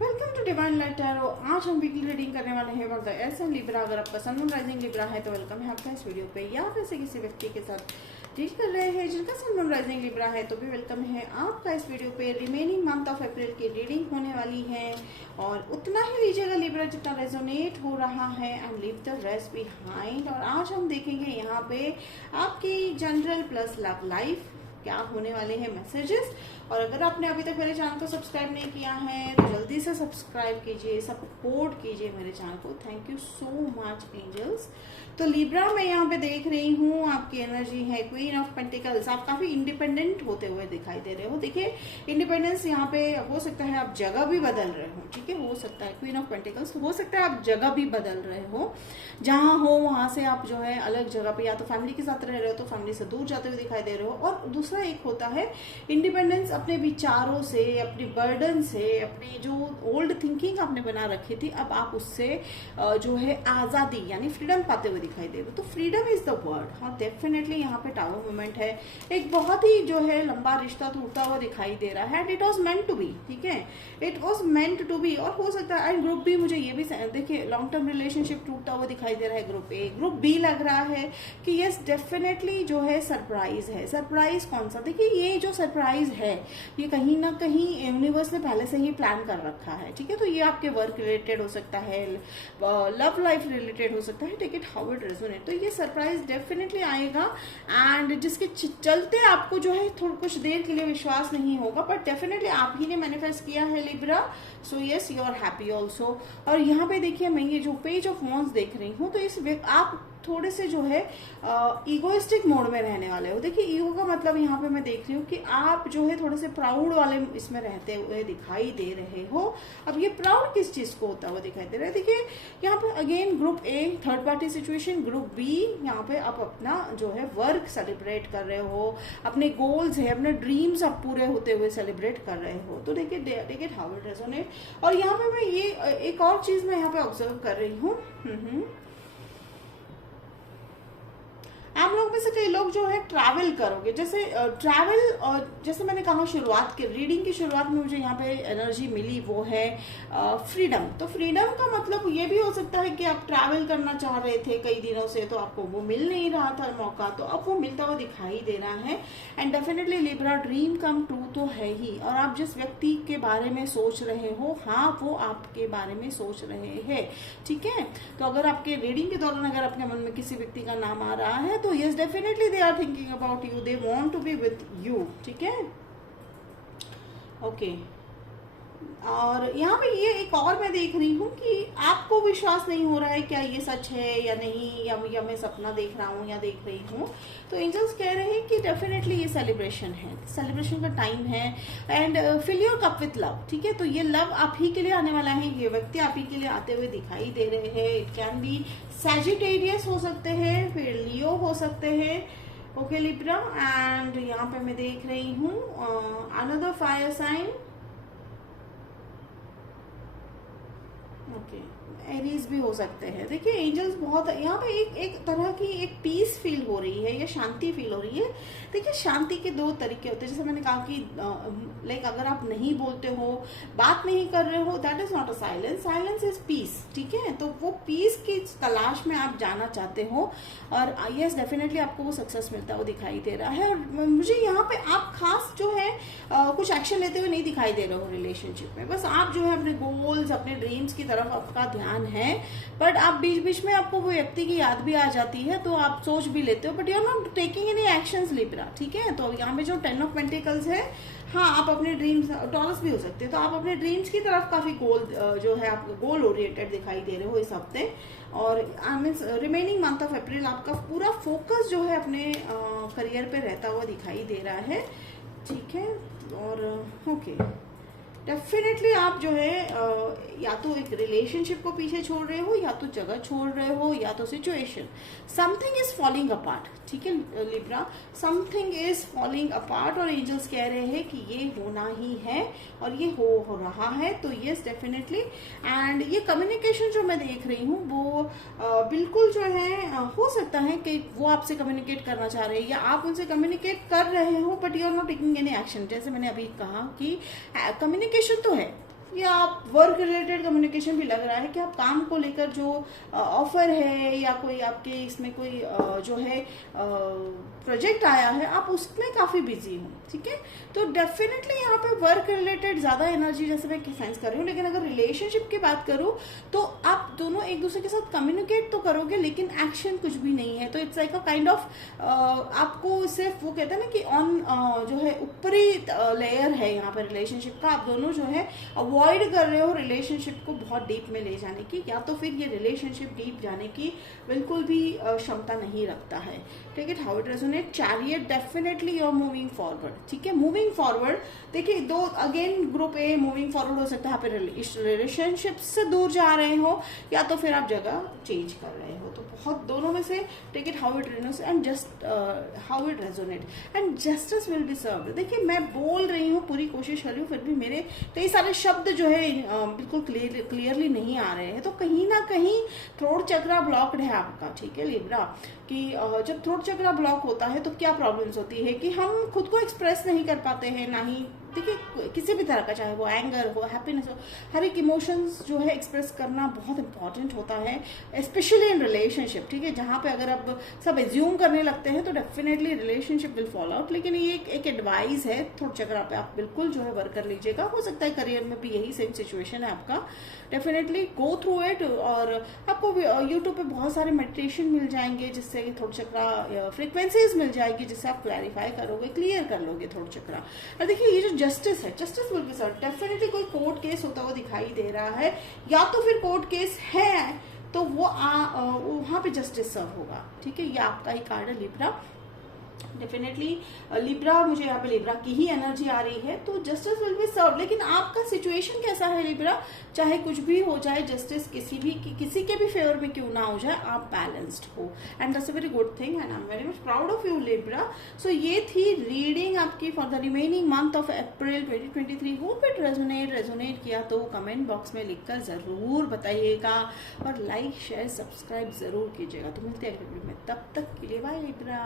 Welcome to divine light tarot. आज हम weekly reading करने वाले हैं for the S and Libra. अगर आपका सन मून राइजिंग लिब्रा है तो वेलकम है आपका इस वीडियो पे, या वैसे किसी व्यक्ति के साथ डील कर रहे हैं जिनका सन मून राइजिंग लिब्रा है तो भी वेलकम है आपका इस वीडियो पे। रिमेनिंग मंथ ऑफ अप्रैल की रीडिंग होने वाली है और उतना ही लीजिएगा लिब्रा जितना रेजोनेट हो रहा है and leave the rest behind. और आज हम देखेंगे यहाँ पे आपकी जनरल प्लस लव लाइफ क्या होने वाले हैं मैसेजेस। और अगर आपने अभी तक मेरे चैनल को सब्सक्राइब नहीं किया है तो जल्दी से सब्सक्राइब कीजिए, सपोर्ट कीजिए मेरे चैनल को। Thank you so much angels. तो लिब्रा मैं यहाँ पे देख रही हूँ आपकी एनर्जी है क्वीन ऑफ पेंटिकल्स। आप काफी इंडिपेंडेंट होते हुए दिखाई दे रहे हो। देखिए इंडिपेंडेंस यहाँ पे हो सकता है आप जगह भी बदल रहे हो, ठीक है, हो सकता है क्वीन ऑफ पेंटिकल्स, हो सकता है आप जगह भी बदल रहे हो, जहाँ हो वहां से आप जो है अलग जगह पे या तो फैमिली के साथ रह रहे हो तो फैमिली से दूर जाते हुए दिखाई दे रहे हो। और दूसरा एक होता है इंडिपेंडेंस अपने विचारों से, अपने बर्डन से, अपनी जो ओल्ड थिंकिंग आपने बना रखी थी अब आप उससे जो है आजादी यानी फ्रीडम पाते हुए दिखाई दे रहे हो। तो फ्रीडम इज द वर्ड। हाँ डेफिनेटली यहाँ पे टावर मोमेंट है, एक बहुत ही जो है लंबा रिश्ता टूटता हुआ दिखाई दे रहा है and it was meant to be, ठीक है, it was meant to be. और हो सकता है एंड ग्रुप बी, मुझे ये भी देखिए लॉन्ग टर्म रिलेशनशिप टूटता हुआ दिखाई दे रहा है ग्रुप ए। ग्रुप बी लग रहा है कि यस डेफिनेटली जो है सरप्राइज है। सरप्राइज कौन सा? देखिए ये जो सरप्राइज है ये कहीं ना कहीं यूनिवर्स ने पहले से ही प्लान कर रखा है, ठीक है। तो ये आपके वर्क रिलेटेड हो सकता है, लव लाइफ रिलेटेड हो सकता है, take it how it resonate. तो ये सरप्राइज डेफिनेटली आएगा एंड जिसके चलते आपको जो है थोड़ा कुछ देर के लिए विश्वास नहीं होगा, बट डेफिनेटली आप ही ने मैनिफेस्ट किया है Libra, so yes you are happy also. और यहाँ पे देखिए मैं ये जो पेज ऑफ वॉन्ड्स देख रही हूँ तो इस आप थोड़े से जो है इगोइस्टिक मोड में रहने वाले हो। देखिए ईगो का मतलब यहाँ पे मैं देख रही हूँ कि आप जो है थोड़े से प्राउड वाले इसमें रहते हुए दिखाई दे रहे हो। अब ये प्राउड किस चीज को होता हुआ दिखाई दे रहा है? देखिए यहाँ पे again group A third party situation, group B यहाँ पे आप अपना जो है वर्क सेलिब्रेट कर रहे हो, अपने गोल्स है, अपने ड्रीम्स आप पूरे होते हुए सेलिब्रेट कर रहे हो। तो देखिए हाउ इट रेजोनेट। और यहाँ पे मैं ये एक और चीज मैं यहाँ पे ऑब्जर्व कर रही हूँ, आप लोग में से कई लोग जो है ट्रैवल करोगे। जैसे ट्रैवल, और जैसे मैंने कहा शुरुआत के रीडिंग की शुरुआत में मुझे यहाँ पे एनर्जी मिली वो है फ्रीडम। तो फ्रीडम का मतलब ये भी हो सकता है कि आप ट्रैवल करना चाह रहे थे कई दिनों से तो आपको वो मिल नहीं रहा था मौका, तो अब वो मिलता हुआ दिखाई दे रहा है। And definitely Libra dream come true तो है ही। और आप जिस व्यक्ति के बारे में सोच रहे हो हाँ वो आपके बारे में सोच रहे हैं, ठीक है। तो अगर आपके रीडिंग के दौरान अगर आपके मन में किसी व्यक्ति का नाम आ रहा है तो yes definitely they are thinking about you, they want to be with you, ठीक है, ओके। और यहाँ पे ये एक और मैं देख रही हूँ कि आपको विश्वास नहीं हो रहा है क्या ये सच है या नहीं, या मैं सपना देख रहा हूँ या देख रही हूँ। तो एंजल्स कह रहे हैं कि डेफिनेटली ये सेलिब्रेशन है, सेलिब्रेशन का टाइम है and fill your cup with love, ठीक है। तो ये लव आप ही के लिए आने वाला है, ये व्यक्ति आप ही के लिए आते हुए दिखाई दे रहे हैं। इट कैन बी सैजिटेरियस हो सकते हैं, फिर लियो हो सकते हैं, ओके लिब्रा। एंड यहाँ पे मैं देख रही हूँ another fire sign, okay, Aries भी हो सकते हैं। देखिए एंजल्स बहुत यहाँ पे एक तरह की एक पीस फील हो रही है या शांति फील हो रही है। देखिए शांति के दो तरीके होते हैं, जैसे मैंने कहा कि लाइक अगर आप नहीं बोलते हो, बात नहीं कर रहे हो, that is not a silence, silence is peace, ठीक है। तो वो पीस की तलाश में आप जाना चाहते हो और यस डेफिनेटली आपको वो सक्सेस मिलता हुआ दिखाई दे रहा है। और मुझे यहाँ पे आप खास जो है कुछ एक्शन लेते हुए नहीं दिखाई दे रहे हो रिलेशनशिप में, बस आप जो है अपने गोल्स, अपने ड्रीम्स की तरफ आपका ध्यान है, बट आप बीच बीच में आपको वो व्यक्ति की याद भी आ जाती है तो आप सोच भी लेते हो, but you are not taking any actions Libra, ठीक है। तो यहाँ पे जो 10 ऑफ पेंटिकल्स है, हाँ आप अपने ड्रीम्स, टॉरस भी हो सकते हैं, तो आप अपने ड्रीम्स की तरफ काफी गोल जो है आप गोल ओरिएंटेड दिखाई दे रहे हो इस हफ्ते। और मीन्स रिमेनिंग मंथ ऑफ अप्रैल आपका पूरा फोकस जो है अपने करियर पे रहता हुआ दिखाई दे रहा है, ठीक है। और ओके डेफिनेटली आप जो है या तो एक रिलेशनशिप को पीछे छोड़ रहे हो, या तो जगह छोड़ रहे हो, या तो situation, something is falling apart, ठीक है Libra, something is falling apart. और एंजल्स कह रहे हैं कि ये होना ही है और ये हो रहा है। तो यस डेफिनेटली। एंड ये कम्युनिकेशन जो मैं देख रही हूँ वो बिल्कुल जो है हो सकता है कि वो आपसे कम्युनिकेट करना चाह रहे हैं या आप उनसे कम्युनिकेट कर रहे हो, but you are not taking any action. जैसे मैंने अभी कहा कि कम्युनिकेशन तो है, या आप वर्क रिलेटेड कम्युनिकेशन भी लग रहा है कि आप काम को लेकर जो ऑफर है या कोई आपके इसमें कोई जो है प्रोजेक्ट आया है, आप उसमें काफ़ी बिजी हो, ठीक है। तो डेफिनेटली यहाँ पे वर्क रिलेटेड ज़्यादा एनर्जी जैसे मैं सेंस कर रही हूँ। लेकिन अगर रिलेशनशिप की बात करूँ तो आप दोनों एक दूसरे के साथ कम्युनिकेट तो करोगे लेकिन एक्शन कुछ भी नहीं है। तो it's like a kind of आपको सिर्फ वो कहते हैं ना कि ऑन जो है ऊपरी लेयर है यहाँ पर रिलेशनशिप का, आप दोनों जो है अवॉइड कर रहे हो रिलेशनशिप को बहुत डीप में ले जाने की, या तो फिर ये रिलेशनशिप डीप जाने की बिल्कुल भी क्षमता नहीं रखता है, ठीक है। How it resonate, chariot, definitely you are moving forward, ठीक है। मूविंग फॉरवर्ड, देखिए दो again group A moving forward हो सकता है, यहाँ पे इस रिलेशनशिप से दूर जा रहे हो या तो फिर आप जगह चेंज कर रहे हो। तो बहुत दोनों में से take it how it resonates and just how it resonate and justice will be served. देखिए मैं बोल रही हूँ, पूरी कोशिश कर रही हूँ, फिर भी मेरे कई सारे शब्द जो है बिल्कुल क्लियरली नहीं आ रहे हैं। तो कहीं ना कहीं थ्रोट चक्रा ब्लॉक्ड है आपका, ठीक है लिब्रा। कि जब थ्रोट चक्रा ब्लॉक होता है तो क्या प्रॉब्लम्स होती है कि हम खुद को एक्सप्रेस नहीं कर पाते हैं, ना ही देखिए किसी भी तरह का, चाहे वो एंगर हो, हैप्पीनेस हो, हर एक इमोशंस जो है एक्सप्रेस करना बहुत इंपॉर्टेंट होता है, स्पेशली इन रिलेशनशिप, ठीक है। जहाँ पे अगर आप सब एज्यूम करने लगते हैं तो definitely relationship will fall out. लेकिन ये एक एडवाइस है, थ्रोट चक्रा पे आप बिल्कुल जो है वर्क कर लीजिएगा। हो सकता है करियर में भी यही सेम सिचुएशन है आपका, डेफिनेटली गो थ्रू इट। और आपको यूट्यूब पे बहुत सारे मेडिटेशन मिल जाएंगे जिससे कि थ्रोट चक्रा फ्रीक्वेंसीज मिल जाएगी जिससे आप क्लैरिफाई करोगे, क्लियर कर लोगे थ्रोट चक्रा। और देखिए ये जो जस्टिस है, justice will be served, definitely कोई कोर्ट केस होता हुआ दिखाई दे रहा है, या तो फिर कोर्ट केस है तो वो वहाँ पे जस्टिस सर्व होगा, ठीक है। ये आपका ही कार्ड है लिब्रा। डेफिनेटली लिब्रा, मुझे यहाँ पे लिब्रा की ही एनर्जी आ रही है, तो जस्टिस विल बी सर्व। लेकिन आपका सिचुएशन कैसा है लिब्रा, चाहे कुछ भी हो जाए, जस्टिस किसी के भी फेवर में क्यों ना हो जाए, आप बैलेंस्ड हो and that's a very good thing and I am very much proud of you Libra. So ये थी रीडिंग आपकी for the remaining month of April 2023। Hope it resonate किया तो कमेंट बॉक्स में लिखकर जरूर बताइएगा और लाइक शेयर सब्सक्राइब जरूर कीजिएगा। तो मिलते हैं अगले वीडियो में, तब तक के लिए बाय लिब्रा।